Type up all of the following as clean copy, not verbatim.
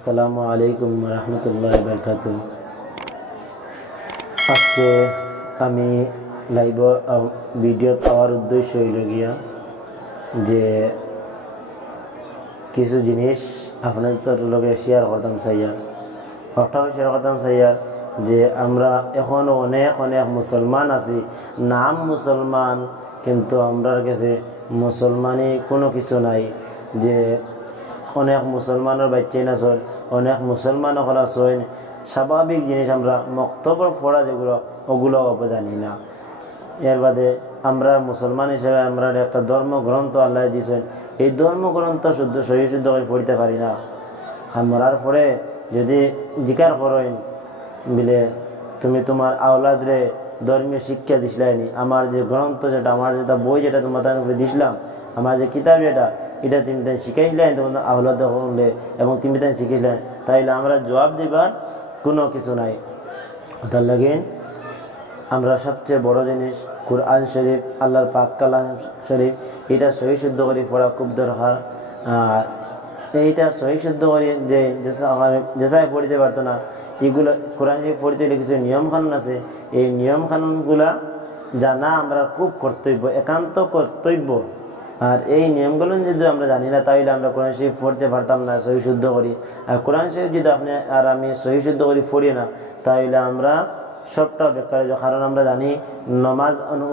আসসালামু আলাইকুম রহমতুল্লাহ বরকাত। আজকে আমি লাইভ ভিডিও পাওয়ার উদ্দেশ্য হইল গিয়া যে কিছু জিনিস আপনাদের লগে শেয়ার করতাম চাইয়া। হঠাৎ শেয়ার করতাম চাইয়া যে আমরা এখনও অনেক অনেক মুসলমান আছি, নাম মুসলমান, কিন্তু আমরার কাছে মুসলমানই কোনো কিছু নাই। যে অনেক মুসলমানের বাচ্চাই না চল, অনেক মুসলমান হলা চল, স্বাভাবিক জিনিস আমরা মক্তব্য পড়া যেগুলো ওগুলো জানি না। এর বাদে আমরা মুসলমান হিসেবে আমরা একটা ধর্মগ্রন্থ আল্লাহ দিয়েছেন, এই ধর্মগ্রন্থ শুদ্ধ সহি শুদ্ধ করে পড়তে পারি না। মরার পরে যদি জিকার করেন বিলে তুমি তোমার আওলাদরে ধর্মীয় শিক্ষা দিছিলাইনি, আমার যে গ্রন্থ যেটা, আমার যেটা বই যেটা তোমার তার উপরে দিছিলাম, আমার যে কিতাব এটা তুমি তাই শিখাইছিলেন তোমার আওলাদ হলে, এবং তুমি তাই শিখাইছিলেন, তাইলে আমরা জবাব দিবার কোনো কিছু নাই। তার লাগে আমরা সবচেয়ে বড় জিনিস কুরআন শরীফ, আল্লাহর পাক কালাম শরীফ, এটা সহি শুদ্ধ করে পড়া খুব দরকার। আর এইটা সহি শুদ্ধ করে যে যেসায় পড়িতে পারতো না, এগুলো কোরআন শরীফ পড়িতে হলে কিছু নিয়মকানুন আছে, এই নিয়মকানুনগুলা জানা আমরা খুব কর্তব্য, একান্ত কর্তব্য। আর এই নিয়মগুলো যদি আমরা জানি না, তাহলে আমরা কোরআন শরীফ পড়তে পারতাম না সহি শুদ্ধ করি। আর কোরআন শরীফ যদি আপনি আর আমি সহি শুদ্ধ করি পড়ি না, তাহলে আমরা সবটা বেকার। কারণ আমরা জানি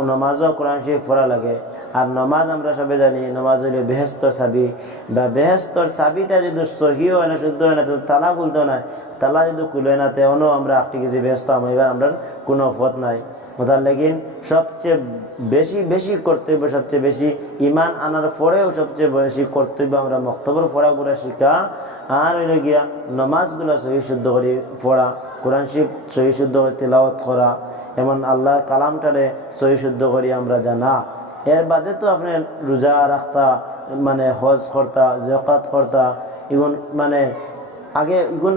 নমাজও কোরআন শরীফ পড়া লাগে। আর নমাজ আমরা সবাই জানি নমাজ হইলে বেহেস্তর চাবি, বা বেহেস্তর চাবিটা যদি সহি হয় না, শুদ্ধ হয় না, তো তালা খুলতে না, তালা যদি খুলে না, তেমনও আমরা আটটি কিছু ব্যস্ত এবার আমরা কোনো পথ নাই। ওটার লেগিন সবচেয়ে বেশি কর্তব্য, সবচেয়ে বেশি ইমান আনার পরেও সবচেয়ে বেশি কর্তব্য আমরা মক্তবর পড়া করে শিখা, আর হইল গিয়া নমাজগুলো সহি শুদ্ধ করে পড়া, কোরআন শরীফ সহি শুদ্ধ করে তিলাওয়াত করা, এমন আল্লাহর কালামটারে সহি শুদ্ধ করি আমরা জানা। এর বাদে তো আপনি রোজা রাখতা, মানে হজ করতা, যাকাত করতা, এগুন মানে আগে এগুন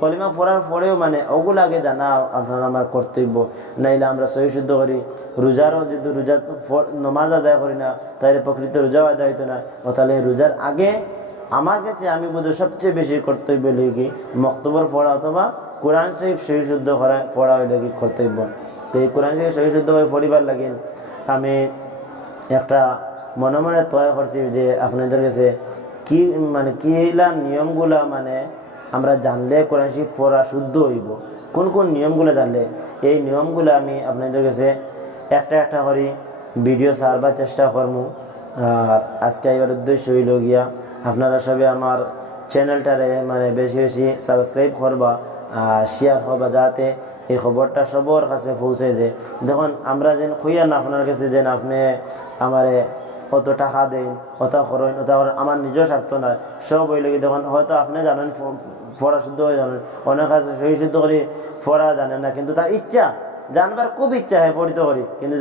কলিমা পড়ার পরেও মানে ওগুলো আগে জানা আপনার আমার কর্তব্য। নাইলে আমরা সহি শুদ্ধ করি রোজারও যদি রোজা নমাজ আদায় করি না, তাহলে প্রকৃত রোজাও আদায় হইতো না। ও তাহলে রোজার আগে আমার কাছে আমি বোধ সবচেয়ে বেশি কর্তব্য লিখি মক্তবর পড়া, অথবা কোরআন শরীফ সহি শুদ্ধ পড়া হইলে কি কর্তব্য। তো এই কোরআন শরীফ সহি শুদ্ধ করে পড়িবার লাগে আমি একটা মনে মনে তৈরি করছি যে আপনাদের কাছে কি মানে কিলা নিয়মগুলা মানে আমরা জানলে কোরআন শরীফ পড়া শুদ্ধ হইব, কোন কোন নিয়মগুলো জানলে, এই নিয়মগুলো আমি আপনাদের কাছে একটা করি ভিডিও ছাড়বার চেষ্টা করবো। আর আজকে এবার উদ্দেশ্য হইল গিয়া আপনারা সবাই আমার চ্যানেলটারে মানে বেশি বেশি সাবস্ক্রাইব করবা, শেয়ার করবা, যাতে এই খবরটা সবার কাছে পৌঁছে দেয়। দেখুন আমরা যেন খুঁয়া না আপনার কাছে যেন আপনি আমারে অত টাকা দেন, অত করেন, অত আমার নিজের স্বার্থ নয়, সব হইলে কি দেখুন হয়তো আপনি জানেন পড়া শুদ্ধ হয়ে জানেন, অনেক আছে সহি শুদ্ধ করে পড়া জানেন না, কিন্তু তার ইচ্ছা জানবার খুব ইচ্ছা হয় পড়িতে করি, কিন্তু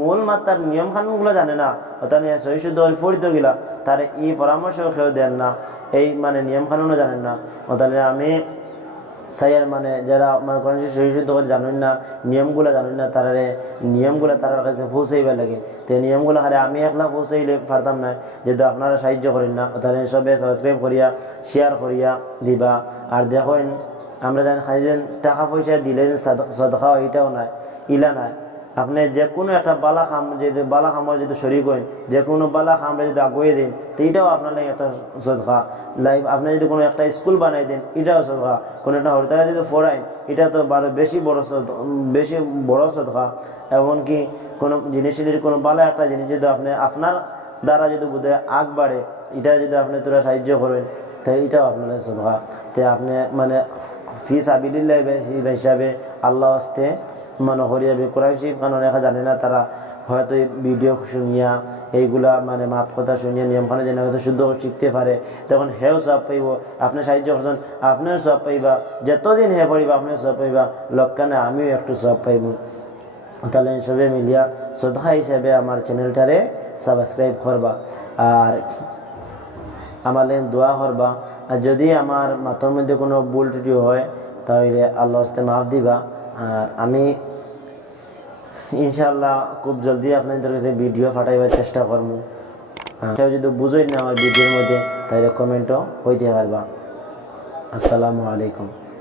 মূল মাত্রার নিয়ম কানুনগুলো জানে না, অর্থাৎ সহি শুদ্ধ করে পড়িতে গেলা তার এই পরামর্শ কেউ দেন না, এই মানে নিয়ম কানুনও জানেন না। তাহলে আমি সাইয়ার মানে যারা মানে কোরআন সহি শুদ্ধ করে জানেন না, নিয়মগুলো জানেন না, তারা নিয়মগুলো তার কাছে পৌঁছাইবার লাগে। তো নিয়মগুলো হারে আমি একলা পৌঁছাইলে পারতাম না, যেহেতু আপনারা সাহায্য করেন না। তাহলে সবে সাবস্ক্রাইব করিয়া শেয়ার করিয়া দিবা। আর দেখেন আমরা জানি যেন টাকা পয়সা দিলে যে সদকা এটাও নাই, ইলা নাই। আপনি যে কোনো একটা বালা খাম যদি বালা খামার যদি শরীর করেন, যে কোনো বালা খামরা যদি আগুয়ে দিন, তো এটাও আপনার লাগে একটা সদকা। লাইভ আপনি যদি কোনো একটা স্কুল বানাই দেন, এটাও সদকা। কোনো একটা হরতাল যদি ফোরাইন, এটা তো বেশি বড় সদকা। এমনকি কোনো জিনিসের যদি কোনো বালা একটা জিনিস যদি আপনি আপনার দ্বারা যদি বোধ হয় আগ বাড়ে, এটা যদি আপনি তোরা সাহায্য করেন, তো এটাও আপনার সদকা। তো আপনি মানে ফি সাবিলিল্লাহ হিসাবে আল্লাহ আসতে মানে হরিয়াবি কোরআন শরীফ কারণ দেখা জানে না, তারা হয়তো এই ভিডিও শুনিয়া এইগুলা মানে মাত কথা শুনিয়া নিয়মখানে যেন হয়তো শুদ্ধ শিখতে পারে, তখন হেও সব পাইব, আপনি সাহায্য করছেন আপনিও সব পাইবা, যতদিন হে পড়িবা আপনিও সব পাইবা, লক্ষণে আমিও একটু সব পাইব। তাহলে সবে মিলিয়া শ্রদ্ধা হিসাবে আমার চ্যানেলটারে সাবস্ক্রাইব করবা, আর আমার লেন দোয়া করবা। আর যদি আমার মাথার মধ্যে কোনো ভুল ত্রুটি হয়, তাহলে আল্লাহ হস্তে মাফ দিবা। আর আমি ইনশাআল্লাহ খুব জলদি আপনাদের কাছে ভিডিও পাঠাইবার চেষ্টা করবো। কেউ যদি বুঝেন না আমার ভিডিওর মধ্যে, তাহলে কমেন্টও হইতে পারবা। আসসালামু আলাইকুম।